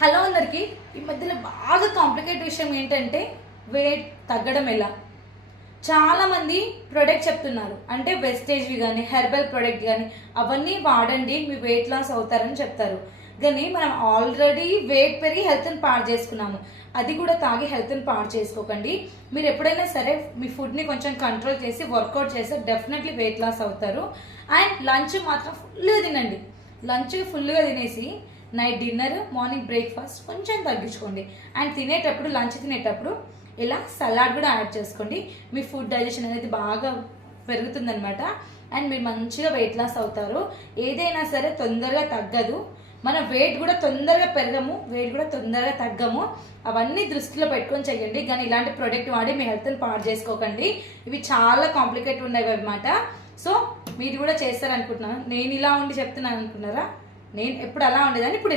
Hello అందరికి ఈ మధ్యలో బాగా కాంప్లికేట్ విషయం ఏంటంటే వెయిట్ తగ్గడం ఎలా. చాలా మంది ప్రొడక్ట్ చెప్తున్నారు, అంటే వెస్టేజ్వి కానీ హెర్బల్ ప్రొడక్ట్ కానీ అవన్నీ వాడండి మీ వెయిట్ లాస్ అవుతారని చెప్తారు. కానీ మనం ఆల్రెడీ వెయిట్ పెరిగి హెల్త్ని పాడు చేసుకున్నాము. అది కూడా తాగి హెల్త్ని పాడు చేసుకోకండి. మీరు ఎప్పుడైనా సరే మీ ఫుడ్ని కొంచెం కంట్రోల్ చేసి వర్కౌట్ చేస్తే డెఫినెట్లీ వెయిట్ లాస్ అవుతారు. అండ్ లంచ్ మాత్రం ఫుల్గా తినండి. లంచ్ ఫుల్గా తినేసి నైట్ డిన్నర్ మార్నింగ్ బ్రేక్ఫాస్ట్ కొంచెం తగ్గించుకోండి. అండ్ తినేటప్పుడు లంచ్ తినేటప్పుడు ఇలా సలాడ్ కూడా యాడ్ చేసుకోండి. మీ ఫుడ్ డైజెషన్ అనేది బాగా పెరుగుతుందనమాట. అండ్ మీరు మంచిగా వెయిట్ లాస్ అవుతారు. ఏదైనా సరే తొందరగా తగ్గదు, మన వెయిట్ కూడా తొందరగా పెరగము, వెయిట్ కూడా తొందరగా తగ్గము. అవన్నీ దృష్టిలో పెట్టుకొని చెయ్యండి. కానీ ఇలాంటి ప్రోడక్ట్ వాడి మీ హెల్త్ని పాడు చేసుకోకండి. ఇవి చాలా కాంప్లికేట్ ఉండేవి అనమాట. సో మీరు కూడా చేస్తారనుకుంటున్నాను. నేను ఇలా ఉండి చెప్తున్నాను అనుకున్నారా? నేను ఎప్పుడు అలా ఉండేదాన్ని, ఇప్పుడు ఇలా